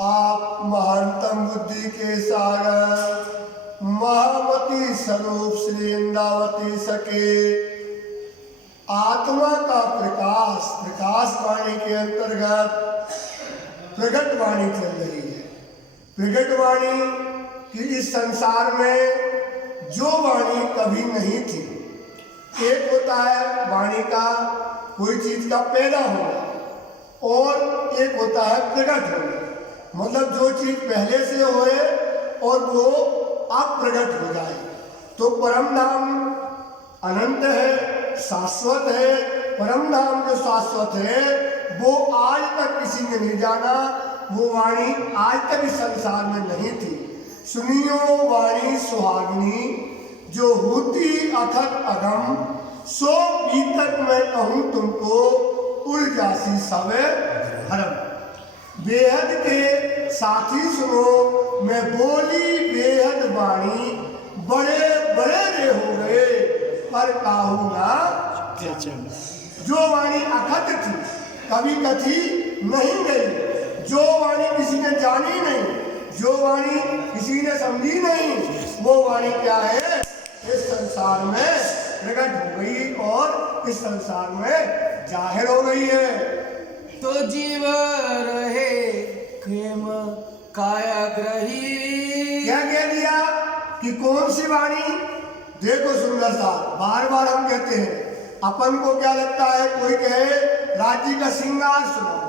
आप महानतम बुद्धि के सागर महामती स्वरूप श्री इंद्रावती सके आत्मा का प्रकाश प्रकाश वाणी के अंतर्गत प्रगट वाणी चल रही है। प्रगट वाणी कि इस संसार में जो वाणी कभी नहीं थी। एक होता है वाणी का कोई चीज का पैदा होना और एक होता है प्रगट होना, मतलब जो चीज पहले से होए और वो अब प्रगट हो जाए। तो परम धाम अनंत है, शाश्वत है। परम धाम जो शाश्वत है वो आज तक किसी ने नहीं जाना। वो वाणी आज तक इस संसार में नहीं थी। सुनियो वाणी सुहागिनी जो होती अथक अगम सो बीतक मैं कहूँ तुमको उलझासी सवे धर्म। बेहद के साथी सुनो मैं बोली बेहद वाणी बड़े बड़े रे हो गए पर काहू ना। जो वाणी अखत थी कभी कथी नहीं गई, जो वाणी किसी ने जानी नहीं, जो वाणी किसी ने समझी नहीं, वो वाणी क्या है इस संसार में प्रकट हो गई और इस संसार में जाहिर हो गई है। तो जीव रहे खेम कायाग्रही। क्या कह दिया कि कौन सी वाणी? देखो सुंदर सा, बार बार हम कहते हैं अपन को क्या लगता है, कोई कहे राज्य का श्रृंगार सुनाओ,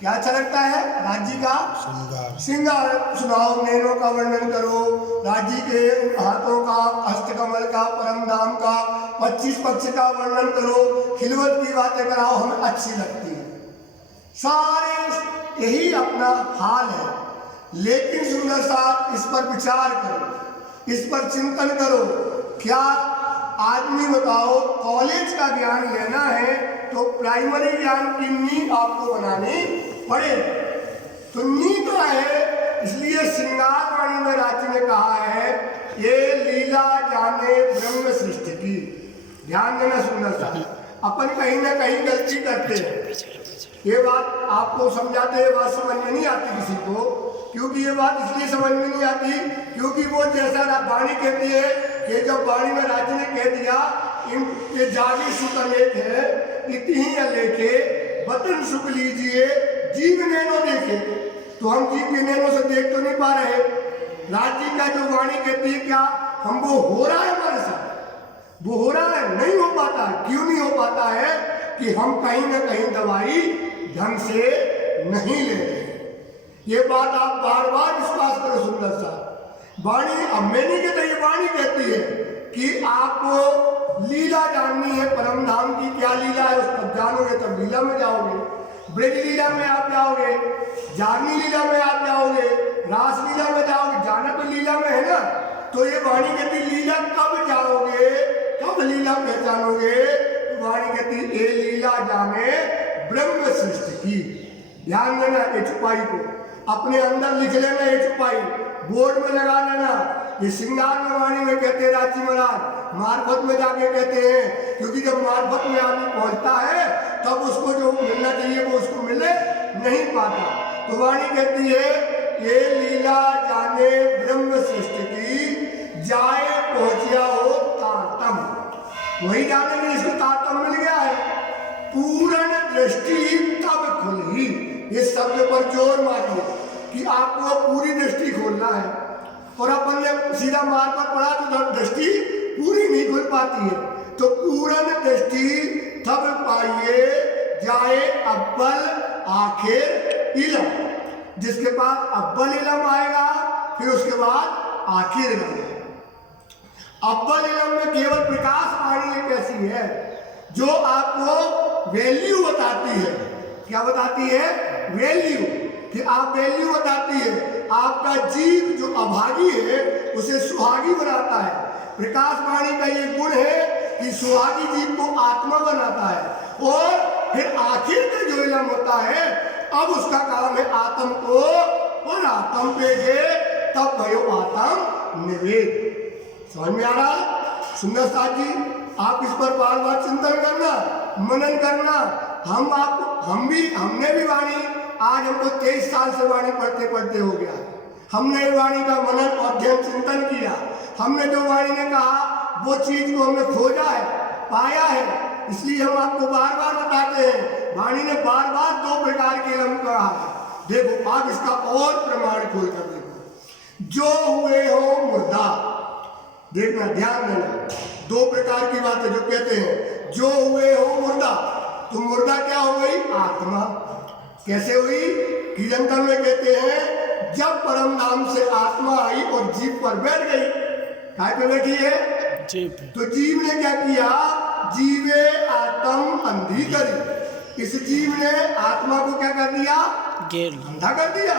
क्या अच्छा लगता है? राज्य का श्रृंगार सुनाओ, नैनों का वर्णन करो, राज्य के हाथों का, हस्तकमल का, परम धाम का, 25 पक्ष का वर्णन करो, खिलवत की बातें कराओ, हमें अच्छी लगती है। सारे यही अपना हाल है। लेकिन सुंदर सा इस पर विचार करो, इस पर चिंतन करो। क्या आदमी बताओ कॉलेज का ज्ञान लेना है तो प्राइमरी ज्ञान की नींव आपको बनानी पड़े, तो नींव तो है। इसलिए श्रृंगार वाणी में रांची ने कहा है ये लीला जाने ब्रह्म सृष्टि की। ध्यान देना सुंदर सा, अपन कहीं ना कहीं गलती करते हैं। ये बात आपको समझाते हैं, बात समझ में नहीं आती किसी को, क्योंकि ये बात इसलिए समझ में नहीं आती क्योंकि वो जैसा वाणी कहती है कि जब वाणी में राजा ने कह दिया इन ये जागी सुख अनेक है इतनी अलेखे वतन सुख लीजिए जीव नैनो देखे, तो हम जीव के नैनो से देख तो नहीं पा रहे। राज्य का जो वाणी कहती है क्या हम वो हो रहा है हमारे साथ? वो हो रहा है? नहीं हो पाता। क्यों नहीं हो पाता है? कि हम कहीं ना कहीं दवाई ढंग से नहीं ले रहे। ये बात आप बार बार विश्वास करो सुंदर सा। वाणी अब मैं नहीं कहता, ये वाणी कहती है कि आपको लीला जाननी है परम धाम की। क्या लीला है उस पर जानोगे तब लीला में जाओगे। ब्रज लीला में आप जाओगे, जागनी लीला में आप जाओगे, रास लीला में जाओगे। जाना तो लीला में है ना। तो ये वाणी कहती लीला कब जाओगे, कब लीला पहचानोगे? वाणी कहती ये लीला जाने ब्रह्म सृष्टि की। ध्यान देना, ये छुपाई को अपने अंदर लिख लेना, ये छुपाई बोर्ड में लगा लेना। ये श्रृंगार में वाणी में कहते हैं रांची महाराज, मार्फत में जाके कहते हैं, क्योंकि जब मार्फत में आदमी पहुंचता है तब उसको जो मिलना चाहिए वो उसको मिले नहीं पाता। तो वाणी कहती है ये लीला जाने ब्रह्म सृष्टि की जाए पहुंचिया हो तारतम। वही जानेंगे इसको तारतम मिल गया है। पूर्ण दृष्टि तब खुली। इस शब्द पर जोर मारिए कि आपको पूरी दृष्टि खोलना है। और अपन ने सीधा मार्ग पर पढ़ा तो दृष्टि पूरी नहीं खुल पाती है। तो पूर्ण दृष्टि तब पाइए जाए अव्वल आखिर इलम। जिसके पास अव्वल इलम आएगा फिर उसके बाद आखिर इलम। अव्वल इलम में केवल प्रकाश वाणी एक ऐसी है जो आपको वैल्यू बताती है। क्या बताती है? वैल्यू। कि आप वैल्यू बताती है। आपका जीव जो अभागी है उसे सुहागी बनाता है। प्रकाश वाणी का ये गुण है कि सुहागी जीव को आत्मा बनाता है। और फिर आखिर का जो इलम होता है अब उसका काम है आत्म को और आत्म पे तब भयो आत्म निवेद। समझ में आ रहा? सुंदर साथ जी आप इस पर बार बार चिंतन करना, मनन करना। हमने भी वाणी आज हमको 23 साल से वाणी पढ़ते पढ़ते हो गया। हमने वाणी का मनन और अध्ययन चिंतन किया। हमने जो वाणी ने कहा वो चीज को हमने खोजा है, पाया है। इसलिए हम आपको बार बार बताते हैं, वाणी ने बार बार 2 प्रकार के लम कहा है। देखो आप इसका और प्रमाण खोल कर देखो। जो हुए हो मुर्दा, देखना ध्यान देना, 2 प्रकार की बातें जो कहते हैं। जो हुए हो मुर्दा, तो मुर्दा क्या हो गई? आत्मा। कैसे हुई? कीर्तन में कहते हैं जब परम धाम से आत्मा आई और जीव पर बैठ गई। काय पे बैठी है? तो जीव ने क्या किया? जीवे आत्म अंधी करी। इस जीव ने आत्मा को क्या कर दिया? अंधा कर दिया।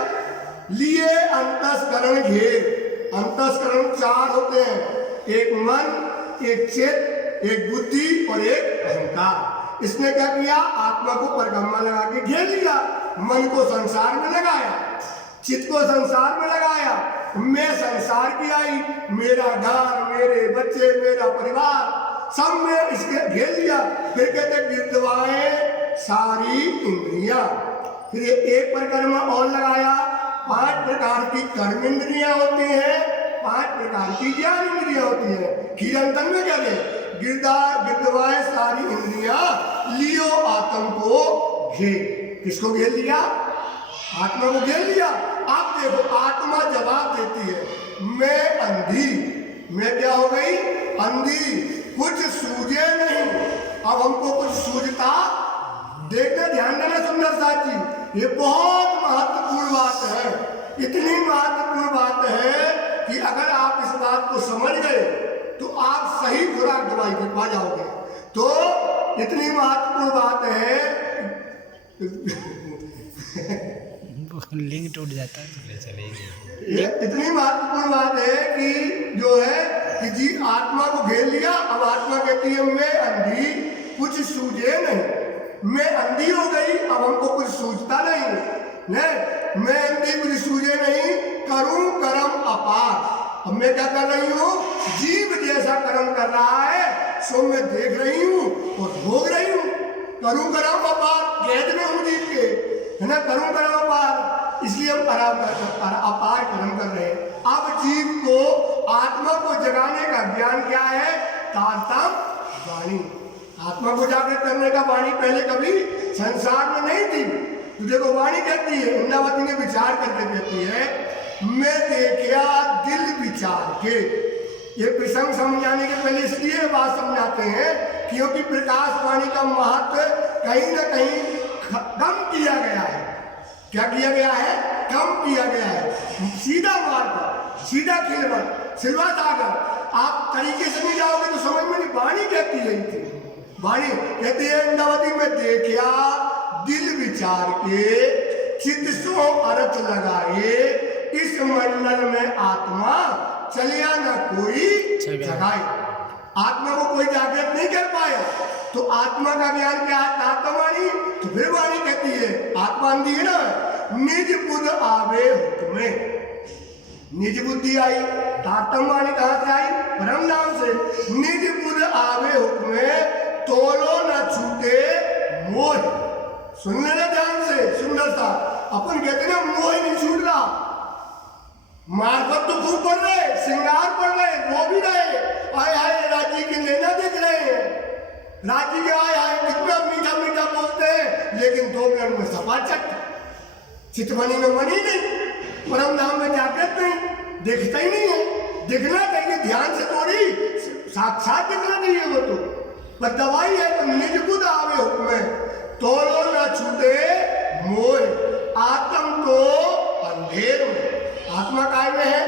लिए अंतस्करण घेर। अंतस्करण 4 होते हैं, एक मन, एक चित्त, एक बुद्धि और एक अहंकार। इसने क्या किया? आत्मा को परगम्मा लगा के घेर लिया। मन को संसार में लगाया, चित्त को संसार में लगाया। मैं संसार की आई, मेरा घर, मेरे बच्चे, मेरा परिवार सब में इसके घेर लिया। फिर कहते गिरदवाएं सारी इंद्रियां। फिर ये एक परिक्रमा और लगाया। 5 प्रकार की कर्म इंद्रियां होती हैं, 5 प्रकार की ज्ञान इंद्रियां होती हैं। कीर्तन में कहते गिरदवाएं सारी इंद्रियां लियो आत्म को घेर। किसको घेर लिया? आत्मा को घेर लिया। आप देखो आत्मा जवाब देती है, मैं अंधी। मैं क्या हो गई? अंधी, कुछ सूझे नहीं। अब हमको कुछ सूझता। देखते ध्यान देना सुंदर साथ जी, ये बहुत महत्वपूर्ण बात है। इतनी महत्वपूर्ण बात है कि अगर आप इस बात को समझ गए तो आप सही खुराक दवाई के पा जाओगे। तो इतनी महत्वपूर्ण बात है लिंक टूट जाता है। इतनी महत्वपूर्ण बात है कि जो है कि जी आत्मा को घेर लिया। अब आत्मा कहती है मैं अंधी, कुछ सूझे नहीं। मैं अंधी हो गई, अब हमको कुछ सूझता नहीं। मैं अंधी, कुछ सूझे नहीं, करूं कर्म अपार। अब मैं क्या कर रही हूँ? जीव जैसा कर्म कर रहा है सो मैं देख रही हूँ और भोग रही हूँ। करूं कर्म अपार, कैद में हूँ जीव के, है ना। करूं कर्म अपार, इसलिए हम अपार कर्म कर रहे हैं। अब जीव को, आत्मा को जगाने का ज्ञान क्या है? तारतम वाणी। आत्मा को जागृत करने का वाणी पहले कभी संसार में नहीं थी। तो देखो वाणी कहती है, इंद्रावती ने विचार करके कहती है, मैं देखा दिल विचार के। ये प्रसंग समझाने के पहले इसलिए बात समझाते हैं क्योंकि प्रकाश वाणी का महत्व कहीं ना कहीं कम किया गया है। क्या किया गया है? कम किया गया है। सीधा मार्ग, सीधा खिलवट, सिलवा सागर। आप तरीके से नहीं जाओगे तो समझ में नहीं। वाणी कहती है थी, वाणी कहती है इंद्रावती में देखा दिल विचार के, चित्त सो अर्थ लगाए, इस मंडल में आत्मा चलिया न कोई जगाए। आत्मा को कोई जागृत नहीं कर पाया। तो आत्मा का ज्ञान क्या है? तात्मवाणी। तो फिर वाणी कहती है आत्मा अंधी है ना। निज बुद्ध आवे हुक्मे, निज बुद्धि आई। तात्मवाणी कहां से आई? परम नाम से। निज बुद्ध आवे हुक्मे, तोलो न छूटे मोह। सुन लेना ध्यान से सुंदर सा। अपन कहते ना मोह नहीं छूट रहा। मार्फत तो खूब पढ़ रहे, श्रृंगार पढ़ रहे, रो भी रहे, आए हाय राज्य की लेना देख रहे हैं। राज्य के आए हाय कितना मीठा मीठा बोलते हैं, लेकिन 2 मिनट में सपा चट। चितमनी में मनी नहीं, परम धाम में जागृत नहीं, देखता ही नहीं है। दिखना चाहिए ध्यान से, थोड़ी साक्षात दिखना चाहिए वो तो। पर दवाई है तो निज बुद्ध आवे हुक्म, तोलो न छूटे मोह। आत्म को अंधेर में, आत्मा काय में है?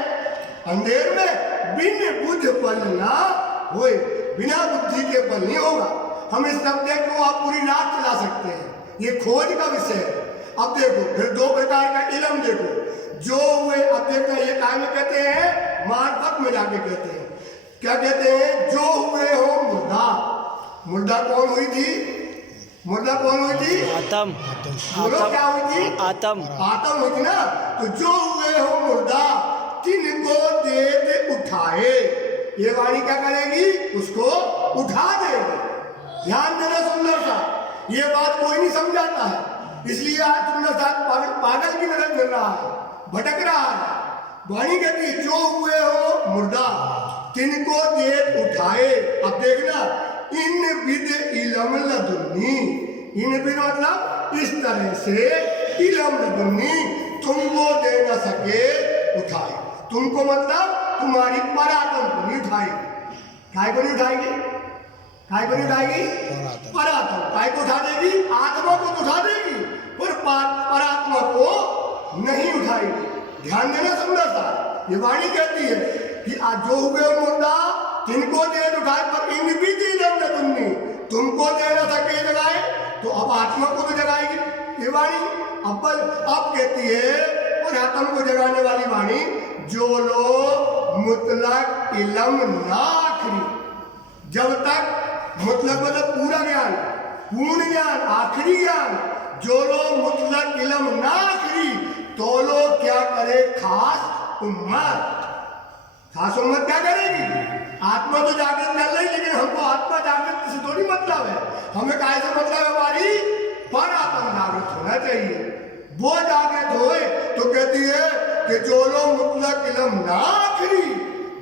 अंधेर में। बिन बुद्ध बल ना होए, बिना बुद्धि के बल नहीं होगा। हम इस सब्जेक्ट को आप पूरी रात चला सकते हैं, ये खोज का विषय है। अब देखो फिर 2 प्रकार का इल्म देखो। जो हुए, अब देखना ये काय में कहते हैं? मार्फत में जाके कहते हैं। क्या कहते हैं? जो हुए हो मुर्दा। मुर्दा कौन हुई थी? मुर्दा कौन हुई थी? आत्म। बोलो क्या हुई थी? आत्म। आत्म हुई थी ना। तो जो हुए हो मुर्दा, तिनको दे दे उठाए। ये वाणी क्या करेगी? उसको उठा देगी। ध्यान देना सुंदर सा, ये बात कोई नहीं समझाता है। इसलिए आज सुंदर सा पागल की तरह चल रहा है, भटक रहा है। वाणी कहती है जो हुए हो मुर्दा तिनको देख उठाए। अब देखना, इन विद इलम लदुन्नी, इन विद मतलब इस तरह से, इलम लदुन्नी तुमको दे न सके उठाए। तुमको मतलब तुम्हारी परात्म को नहीं उठाएगी। काय को नहीं उठाएगी? काय को नहीं उठाएगी? परात्मा। काय को उठा देगी? आत्मा को तो उठा देगी, पर परात्मा को नहीं उठाएगी। ध्यान देना सुंदर सा, ये वाणी कहती है कि आज जो हुए मुर्दा तिनको दे उठाए, पर इन भी दिलम न तुमने, तुमको दे न सके जगाए, तो अब आत्मा को तो जगाएगी ये वाणी। अब कहती है परात्मा को जगाने वाली वाणी, जो लोग मुतलक इलम ना आखिरी, जब तक मुतलक मतलब पूरा ज्ञान, पूर्ण ज्ञान, आखिरी ज्ञान, जो लोग मुतलक इलम ना आखिरी, तो लोग क्या करे? खास उम्मत। खास उम्मत क्या करेगी? आत्मा तो जागृत कर रही, लेकिन हमको आत्मा जागृत से थोड़ी मतलब है। हमें काहे से मतलब है? हमारी पर आत्मा जागृत होना चाहिए। वो जागृत होए तो कहती है कि जो लोग मुतलक इलम ना आखिरी,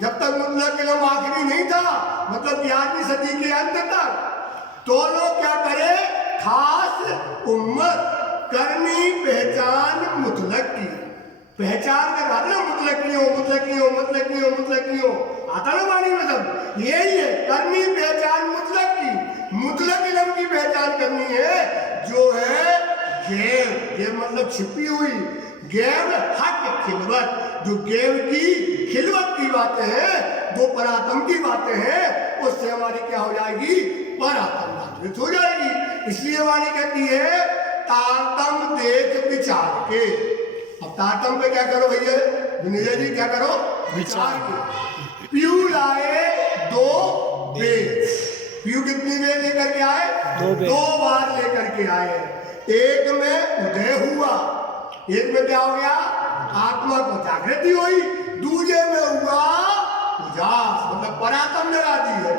जब तक मुतलक इलम आखिरी नहीं था, मतलब 11वीं सदी के अंत तक, तो लोग क्या करे? खास उम्मत करनी पहचान मुतलक की। पहचान का मतलब मुतलकियों मुतलकियों मुतलकियों मुतलकियों आता ना वाणी में सब यही है, करनी पहचान मुतलक की। मुतलक इलम की पहचान करनी है, जो है गैब। गैब मतलब छिपी हुई, गैब हक खिलवत, जो गैब की खिलवत की बातें हैं, वो परात्म की बातें हैं, उससे हमारी क्या हो जाएगी? परात्म जागृत हो जाएगी। इसलिए वाणी कहती है तारतम देख विचार के। अब तारतम पे क्या करो भैया विनय जी, क्या करो? विचार के। पीयू लाए 2 वेद। पीयू कितनी वेद लेकर के आए? 2 बार लेकर के आए। एक में उदय हुआ, एक में क्या हो गया? आत्मा को जागृति हुई, दूसरे में हुआ उजास, मतलब परात्म जगा दी है।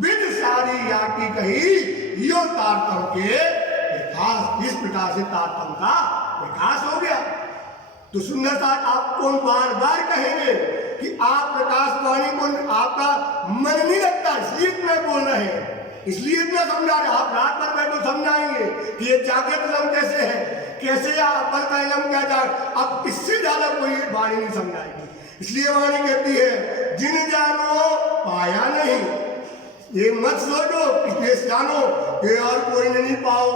विद सारी याकी कही यो तारतम के विकास। इस प्रकार से तारतम का विकास हो गया। तो सुंदर सा आपको बार बार कहेंगे कि आप प्रकाश वाणी को आपका मन नहीं लगता, इसलिए इतना बोल रहे हैं, इसलिए इतना समझा रहे। आप रात भर बैठो समझाएंगे कि ये जागृत इलम कैसे है, कैसे अव्वल का इलम क्या जाग, अब इससे ज्यादा कोई वाणी नहीं समझाएगी। इसलिए वाणी कहती है जिन जानो पाया नहीं, ये मत सोचो इसलिए जानो कि और कोई नहीं पाओ,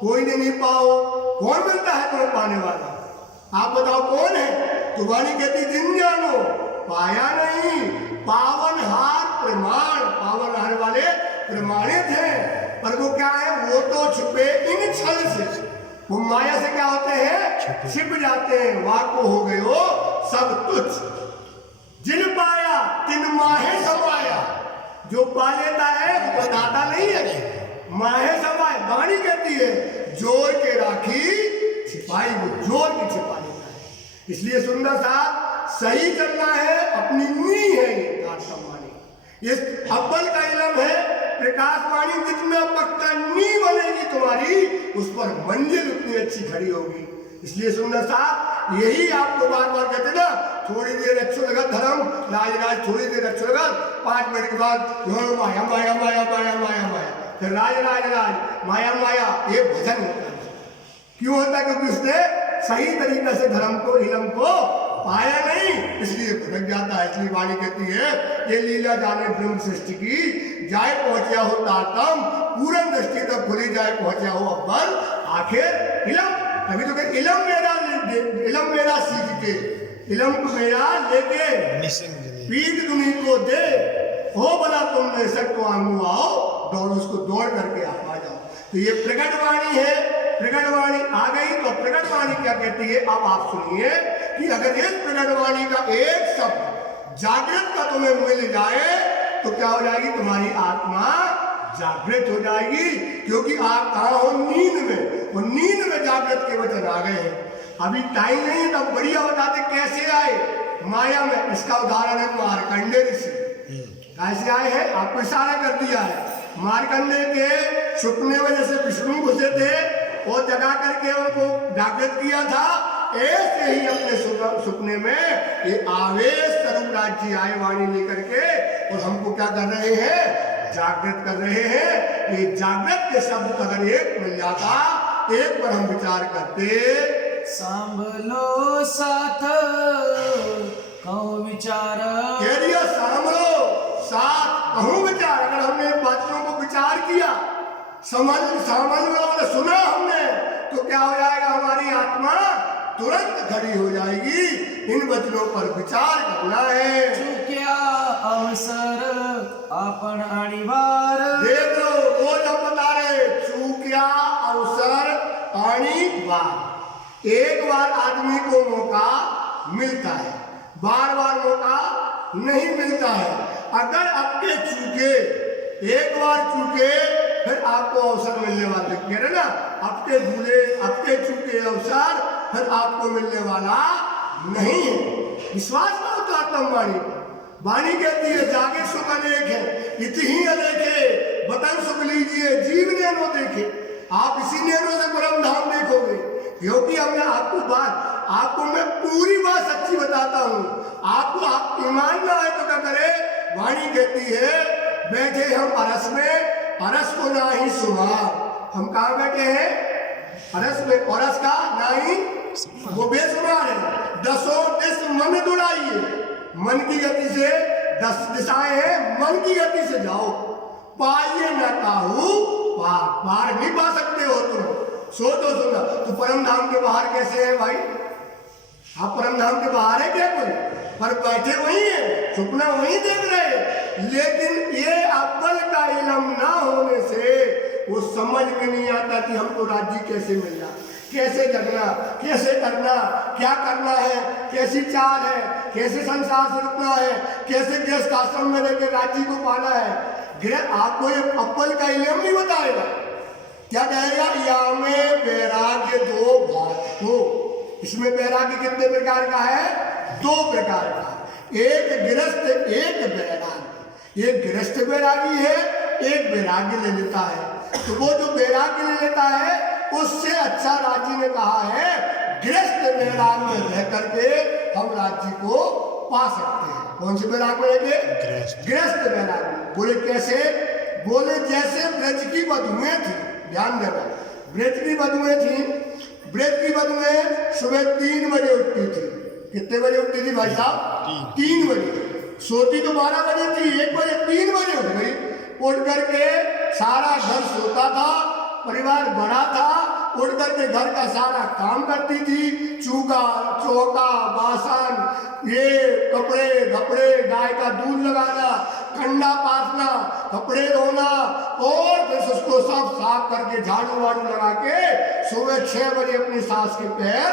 कोई नहीं पाओ। कौन मिलता है तुम्हें पाने वाला? आप बताओ कौन है? तो वाणी कहती जिन जानो पाया नहीं, पावनहार प्रमाण, पावनहार वाले प्रमाणित हैं, पर वो क्या है? वो तो छुपे इन छल से, वो माया से क्या होते हैं? छिप जाते हैं। वाको हो गए हो सब तुच्छ। जिन पाया तिन माहे समाया, जो पा लेता है वो बताता नहीं है। माहे समाए, वाणी कहती है जोर के राखी छिपाई, वो जोर की छिपा लेता है। इसलिए सुंदर सा सही करना है, अपनी नी है ये तारतम वाणी। इस अव्वल का इलम है प्रकाश वाणी, जितना पक्का नी बनेगी तुम्हारी, उस पर मंजिल उतनी अच्छी खड़ी होगी। इसलिए सुंदर सा यही आपको बार बार कहते ना, थोड़ी देर अच्छो लगा धर्म राज राज, थोड़ी देर अच्छो लगा, 5 मिनट के बाद माया माया माया माया माया माया, फिर राज राज राज माया माया। ये भजन होता है। क्यों होता है? क्योंकि उसने सही तरीके से धर्म को इलम को पाया नहीं, इसलिए भटक जाता है। इसलिए वाणी कहती है ये लीला जाने ब्रह्म सृष्टि की, जाए पहुंचा हो तारतम, पूर्ण दृष्टि तक खुली जाए पहुंचा हो अव्वल आखिर इलम। तभी तो कहते इलम मेरा सीख के, इलम को मेरा लेके पीठ दुनी को दे, हो भला तुमने सबको आंगू आओ, दौड़ उसको दौड़ करके आप आ जाओ। तो ये प्रकट वाणी है। प्रकट वाणी आ गई तो प्रकट वाणी क्या कहती है? अब आप सुनिए कि अगर इस प्रकट वाणी का एक शब्द जागृत का तुम्हें मिल जाए तो क्या हो जाएगी? तुम्हारी आत्मा जागृत हो जाएगी। क्योंकि आप कहाँ हो? नींद में। और नींद में जागृत के वचन आ गए हैं। अभी टाइम नहीं है, तब बढ़िया बताते कैसे आए माया में। इसका उदाहरण है मार्कंडे ऋषि। कैसे आए हैं? आपको इशारा कर दिया है। मार्कंडे के सुपने में जैसे विष्णु घुसे थे, और जगा करके उनको जागृत किया था, ऐसे ही अपने सपने में ये आवेश स्वरूप राज्य आए वाणी लेकर के और हमको क्या कर रहे हैं, जागृत कर रहे हैं। ये जागृत के शब्द अगर एक मिल जाता, एक पर हम विचार करते, सांभलो साथ कहूँ विचार, सांभलो साथ कहूँ विचार। अगर हमने बातों को विचार किया, समझ और सुना हमने, तो क्या हो जाएगा, हमारी आत्मा तुरंत खड़ी हो जाएगी। इन वचनों पर विचार करना है। चूक्या अवसर आपन अनिवार, देख लो वो जब बता रहे, चूक्या अवसर अनिवार। एक बार आदमी को मौका मिलता है, बार बार मौका नहीं मिलता है। अगर आपके चूके, एक बार चूके, फिर आपको अवसर मिलने वाले, कह रहे ना, आपके झूले, आपके चूके अवसर फिर आपको मिलने वाला नहीं है। विश्वास ना होता आत्मवाणी पर। वाणी कहती है, जागे सुख अनेक है, इति ही अनेके बतन सुख लीजिए, जीव नैनो देखे। आप इसी नैनो से परम धाम देखोगे, क्योंकि हमने आपको मैं पूरी बात सच्ची बताता हूँ। आपको आप ईमान ना है तो क्या करे, वाणी कहती है, बैठे हम अरस में, अरस को ना ही सुमार। हम कहाँ बैठे हैं, अरस में, अरस का ना ही वो बेसुमार है। दसों दिश मन दुड़ाइए, मन की गति से 10 दिशाएं हैं, मन की गति से जाओ, पाइए न काहू पार। पार नहीं पा सकते हो तुम, सोचो सुना। तो परम धाम के बाहर कैसे है भाई, आप परम धाम के बाहर है क्या कोई, पर बैठे वही है, सुपना वही देख रहे। लेकिन ये अव्वल का इल्म ना होने से वो समझ में नहीं आता कि हमको राज्य कैसे मिलना, कैसे जगना, कैसे करना, क्या करना है, कैसी चाल है, कैसे संसार से रुकना है, कैसे गृहस्थ आश्रम में रहकर राज्य को पाना है। आपको ये अव्वल का इल्म नहीं बताएगा। क्या कहेगा, या में वैराग्य 2 भाग हो। इसमें वैराग्य कितने प्रकार का है, 2 प्रकार का। एक गृहस्थ, एक वैराग्य। एक गृहस्थ वैरागी है, एक वैराग्य ले लेता है। तो वो जो वैराग्य ले लेता है, उससे अच्छा राज्य ने कहा है, गृहस्थ वैराग में रह करके हम राज्य को पा सकते हैं। कौन से वैराग में रहेंगे, गृहस्थ वैराग में। बोले कैसे, बोले जैसे ब्रज की वधुएं थी, ध्यान देना, ब्रज की वधुएं थी। ब्रज की वधुएं सुबह 3 बजे उठती थी। कितने बजे उठती थी भाई साहब, 3 बजे। सोती तो 12 बजे थी, 1 बजे 3 बजे उठ गई। उठ करके सारा घर सोता था, परिवार बड़ा था, उठ करके घर का सारा काम करती थी। चूका चौका बासन, ये कपड़े धपड़े, गाय का दूध लगाना, कंडा पासना, कपड़े धोना, और फिर उसको सब साफ करके झाड़ू वाड़ू लगा के सुबह 6 बजे अपनी सास के पैर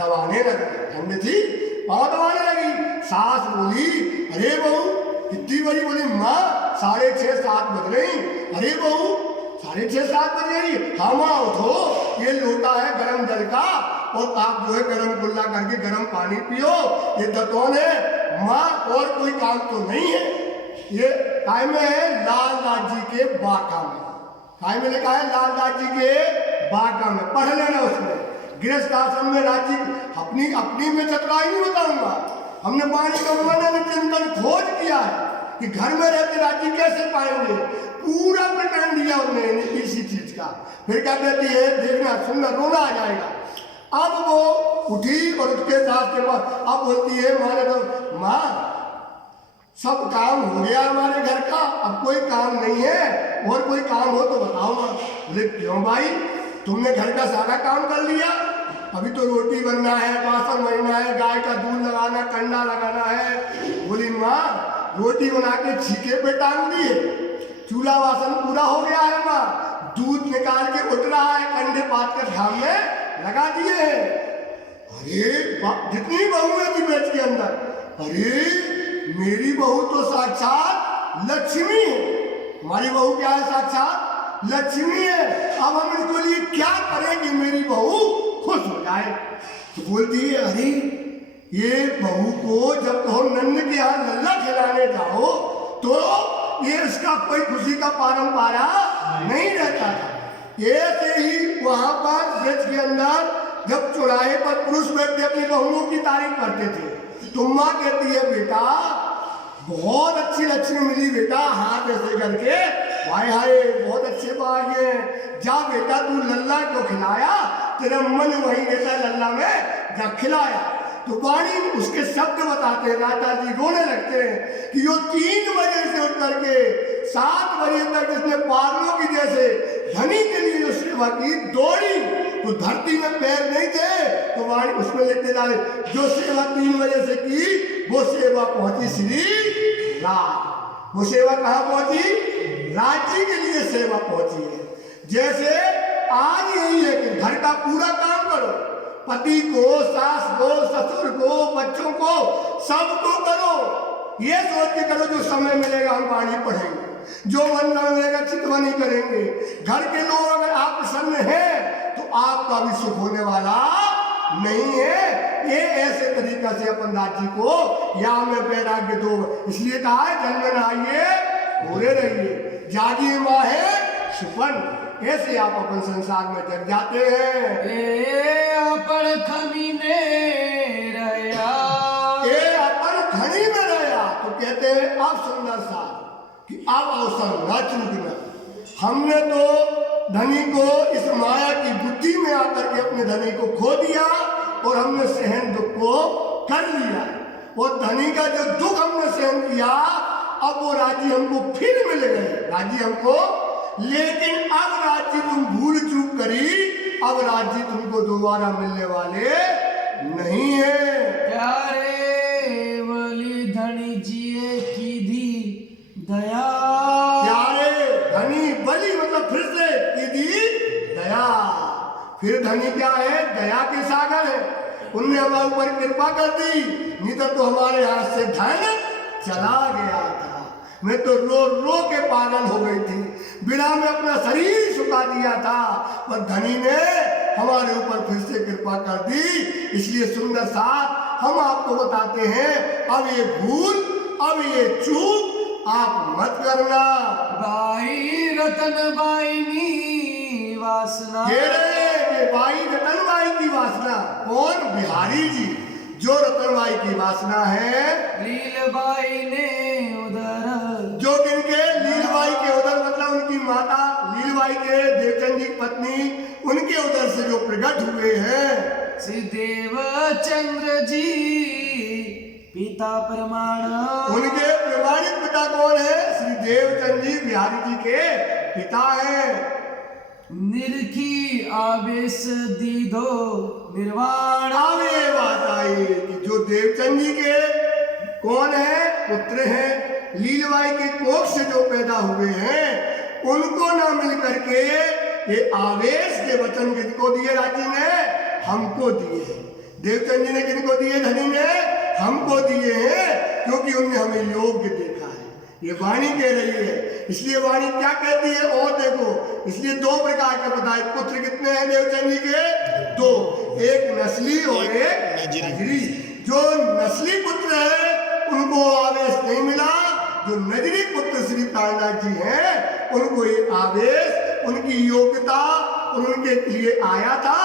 दबाने लगी। ठंड थी, पाँव दबाने लगी। सास बोली, अरे बहू कितनी बड़ी, बोली माँ 6:30 7 बज गई। अरे बहू 6:30 7 बज गई, हम उठो, ये लोटा है गरम जल का, और आप जो है गरम कुल्ला करके गरम पानी पियो, ये दतौन है माँ, और कोई काम तो नहीं है। ये काय में है, लाल लाल जी के बाका में, काय में लिखा है लाल लाल जी के बाका में, पढ़ लेना उसमें। गृहस्थ आश्रम में राज्य अपनी में चतुराई नहीं बताऊंगा। हमने वाणी का मनन चिंतन खोज किया है कि घर में रहते राज्य कैसे पाएंगे, पूरा प्रकरण दिया उन्होंने इसी चीज का। फिर क्या कहती है, देखना सुनना, रोना आ जाएगा। अब वो उठी और उसके साथ के बाद अब बोलती है, माने तो माँ सब काम हो गया हमारे घर का, अब कोई काम नहीं है, और कोई काम हो तो बताओ माँ। बोले क्यों भाई, तुमने घर का सारा काम कर लिया, अभी तो रोटी बनना है, बासन बनना है, गाय का दूध लगाना, कंडा लगाना है। बोली माँ रोटी बना के छीके पे टांग दिए, चूल्हा वासन पूरा हो गया है माँ, दूध निकाल के उठ रहा है, कंडे पात कर धाम में लगा दिए हैं। अरे जितनी बहुएं थी बेच के अंदर, अरे मेरी बहू तो साक्षात लक्ष्मी है, हमारी बहू क्या है, साक्षात लक्ष्मी है। अब हम इसके लिए क्या करें कि मेरी बहू खुश हो जाए। तो बोलती है, अरे ये बहू को जब तो नंद के यहाँ लल्ला खिलाने जाओ तो ये इसका कोई खुशी का परंपरा नहीं रहता था। ऐसे ही वहां पर ब्रज के अंदर जब चौराहे पर पुरुष बैठते अपनी बहुओं की तारीफ करते थे तो माँ कहती है बेटा बहुत अच्छी लक्ष्मी मिली बेटा, हाथ ऐसे करके हाय हाय बहुत अच्छे बाग है, जा बेटा तू लल्ला को खिलाया, तेरा मन वही रहता लल्ला में जा खिलाया। तो वाणी उसके शब्द बताते हैं, राजा जी रोने लगते हैं कि यो 3 बजे से उठ करके 7 बजे तक इसने पागलों की जैसे धनी के लिए जो सेवा की दौड़ी, तो धरती में पैर नहीं थे। तो वाणी उसमें लिखते जाए जो सेवा 3 बजे से की वो सेवा पहुंची श्री राज। वो सेवा कहाँ पहुंची? राज्य के लिए सेवा पहुंची है। जैसे आज यही है कि घर का पूरा काम करो, पति को, सास को, ससुर को, बच्चों को, सबको करो, ये सोच के करो जो समय मिलेगा हम वाणी पढ़ेंगे, जो मन न मिलेगा चितवनी करेंगे। घर के लोग अगर आप प्रसन्न हैं तो आपका भी सुख होने वाला नहीं है। ये ऐसे तरीका से अपन राज्य को या में वैराग्य दो, इसलिए कहा है जल में नहाइए पूरे रहिए, जागिए माँ है सुपन। ऐसे आप अपन संसार में जग जाते हैं। ए अपन खमी में रया, ए अपन खड़ी में रहा, तो कहते हैं अब सुंदर सा कि अब अवसर न चूकना। हमने तो धनी को इस माया की बुद्धि में आकर के अपने धनी को खो दिया और हमने सहन दुख को कर लिया, और धनी का जो दुख हमने सहन किया अब वो राज्य हमको फिर मिल गए, राज्य हमको, लेकिन अब राज्य तुम भूल चूक करी, अब राज्य तुमको दोबारा मिलने वाले नहीं है। प्यारे वली धनी जिए की दी दया, प्यारे धनी बलि मतलब फिर से की दी दया। फिर धनी क्या है? दया के सागर है, उनने हमारे ऊपर कृपा कर दी, नहीं तो हमारे हाथ से धन चला गया था। मैं तो रो रो के पागल हो गई थी, बिना में अपना शरीर सुखा दिया था, पर धनी ने हमारे ऊपर फिर से कृपा कर दी। इसलिए सुंदर साथ हम आपको बताते हैं अब ये भूल, अब ये चूक आप मत करना। बाई रतन बाई नी वासना, बाई रतन बाई की वासना कौन? बिहारी जी, जो रतन बाई की वासना है लीलबाई ने उधर, जो किनके? लीलबाई के उधर मतलब उनकी माता लीलबाई के देवचंद जी की पत्नी, उनके उधर से जो प्रकट हुए हैं श्री देवचंद्र जी पिता प्रमाण। उनके प्रमाणित पिता कौन है? श्री देवचंद जी बिहारी जी के पिता हैं। निरखी आवेश दीधो निर्वाण, आवे बात आई कि जो देवचंद जी के कौन है? पुत्र हैं, लीलबाई के कोख से जो पैदा हुए हैं, उनको ना मिल करके ये आवेश के वचन किनको दिए? राज्य ने हमको दिए हैं। देवचंद जी ने किनको दिए? धनी ने हमको दिए हैं, क्योंकि उनने हमें योग्य देखा है। ये वाणी कह रही है। इसलिए वाणी क्या कहती है? और देखो, इसलिए 2 प्रकार के बताए। पुत्र कितने हैं देवचंद जी के? 2, एक नस्ली और एक नजरी। जो नस्ली पुत्र है उनको आवेश नहीं मिला, जो नजरी पुत्र श्री प्राणनाथ जी हैं उनको ये आवेश, उनकी योग्यता और उनके लिए आया था,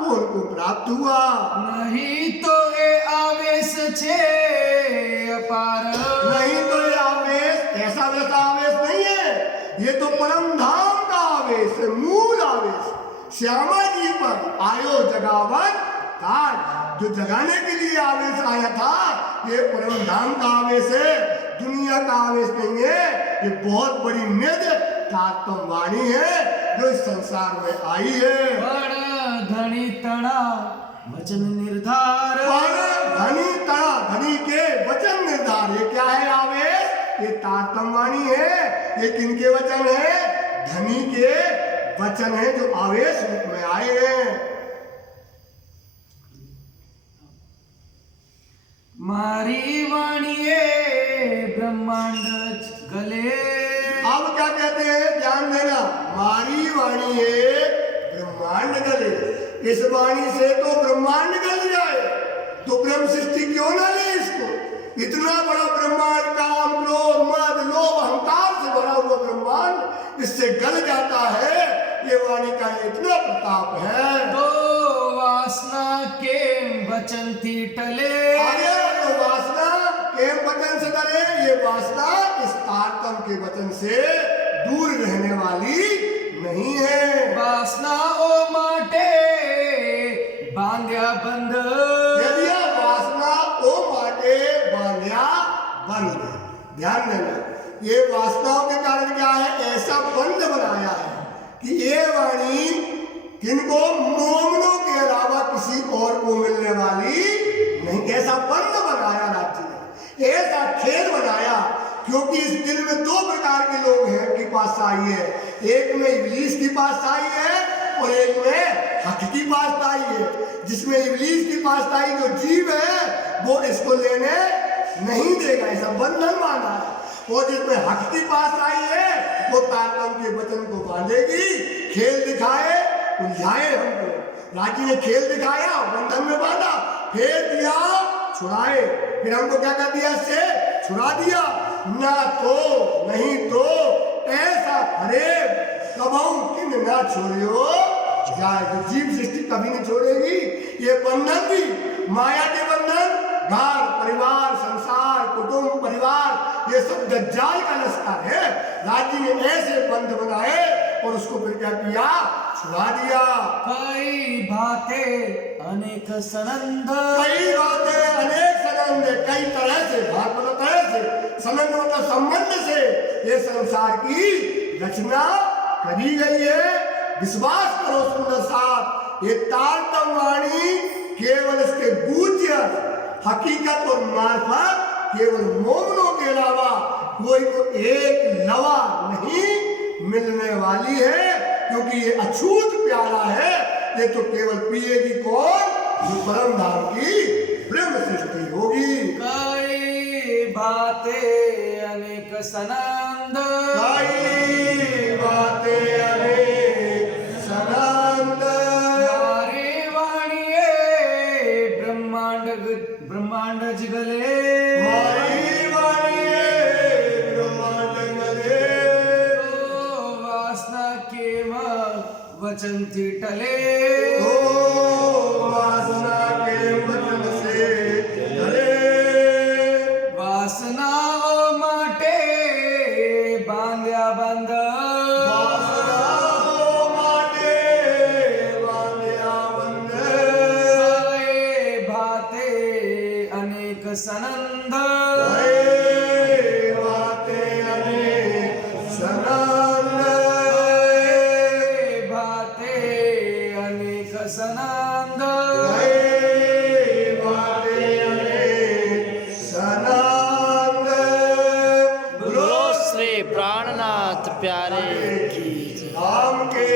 वो उनको प्राप्त हुआ। नहीं तो ये आवेश छे अपार, नहीं तो ये आवेश ऐसा वैसा आवेश नहीं है, ये तो परम धाम का आवेश है, मूल आवेश। श्यामा जी पर आयो जगावन काज, जो जगाने के लिए आवेश आया था, ये परम धाम का आवेश है, दुनिया का आवेश नहीं है। ये बहुत बड़ी नित्य तात्म वाणी है जो इस संसार में आई है। बड़ धनी तड़ा वचन निर्धार, पर धनी तड़ा, धनी के वचन निर्धार। ये क्या है आवेश? ये तात्म वाणी है। ये किनके वचन है? धनी के वचन है जो आवेश रूप में आए हैं। मारी वाणिये ब्रह्मांड गले, अब क्या कहते हैं? ध्यान देना, मारी वाणी है ब्रह्मांड गले। इस वाणी से तो ब्रह्मांड गल जाए, तो ब्रह्म सृष्टि क्यों ना ले इसको? इतना बड़ा ब्रह्मांड, काम, क्रोध, मद, लोभ, अहंकार से भरा हुआ ब्रह्मांड इससे गल जाता है, ये वाणी का इतना प्रताप है। तो वासना के वचन थी टले, आगे तो वासना के वचन से डरे, ये वासना इस तारतम के वचन से दूर रहने वाली नहीं है। वासना ओ माटे बांध्या बंध, यदि यह वासना ओ माटे बांध्या बंद। ध्यान देना, ये वासनाओं के कारण क्या है, ऐसा बंध बनाया है कि ये वाणी किनको मोमनों के अलावा किसी और को मिलने वाली नहीं। ऐसा बंध बनाया राज्य ने, ऐसा खेल बनाया, क्योंकि इस दिल में दो प्रकार के लोग हैं की पातशाही है। एक में इब्लीस की पातशाही है और एक में हक की पातशाही है। जिसमें इब्लीस की पातशाही जो जीव है वो इसको लेने नहीं देगा, ऐसा बंधन बांधा है। और जिसमें हक की पातशाही है वो तारतम के वचन को बांधेगी, खेल दिखाए, उलझाए हमको। राजी ने खेल दिखाया, बंधन में बांधा, फेर दिया, छुड़ाए, फिर हमको क्या कर दिया, इससे छुड़ा दिया। ना तो नहीं तो ऐसा फरेब कबहू किन ना छोड़ियो जाए। तो जीव सृष्टि कभी नहीं छोड़ेगी। ये बंधन भी माया के बंधन, घर परिवार संसार कुटुंब परिवार, ये सब दज्जाल का लश्कर है। राजी ने ऐसे बंध बनाए और उसको फिर क्या किया, छुड़ा दिया। कई बाते अनेक सनंद, कई बातें अनेक संबंध, कई तरह से, भागवत तरह से संबंध मतलब संबंध से ये संसार की रचना करी गई है। विश्वास करो सुंदर साथ, ये तारतम वाणी केवल इसके गुह्य हकीकत और मार्फत केवल मोमनों के अलावा कोई को एक लवा नहीं मिलने वाली है, क्योंकि ये अछूत प्याला है। ये तो केवल पिएगी कौन, जो परम धाम की ब्रह्म सृष्टि होगी। कई बातें अनेक सनंद, कई बातें अनेक सनंद, मारे वाणिये ब्रह्मांड जगले, मारी वाणिये ब्रह्मांड गले, तो वासना के वचन थी टले, वासना के वचन से डरे, वासना ओ माटे बांध्या बंध, वासना ओ माटे बांध्या बंध, कई बातें अनेक सनंद, कई बातें अनेक सनंद, कई बातें अनेक सनंद, कई बातें अनेक सनंद। बोलो श्री प्राणनाथ प्यारे की धाम के